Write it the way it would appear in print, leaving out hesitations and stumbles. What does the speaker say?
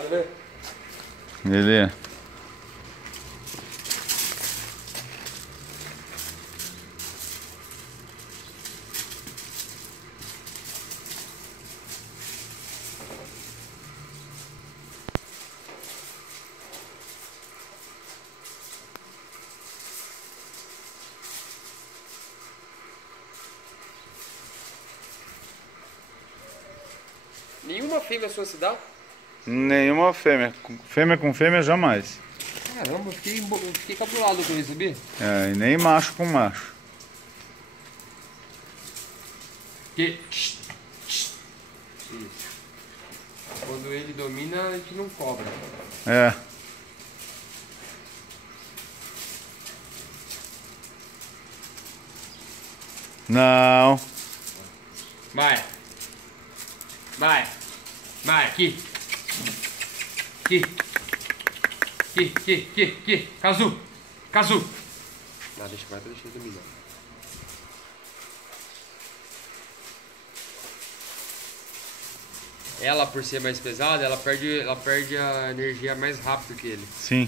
complicado, né? Ele... Nenhuma fêmea sua se dá? Nenhuma fêmea. Fêmea com fêmea, jamais. Caramba, eu fiquei cabulado com isso, sabia? É, e nem macho com macho. Isso. Quando ele domina, a gente não cobra. É. Não. Vai. Vai. Vai, aqui. Aqui. Aqui. Cazu. Não, deixa ele dominar. Ela, por ser mais pesada, ela perde a energia mais rápido que ele. Sim.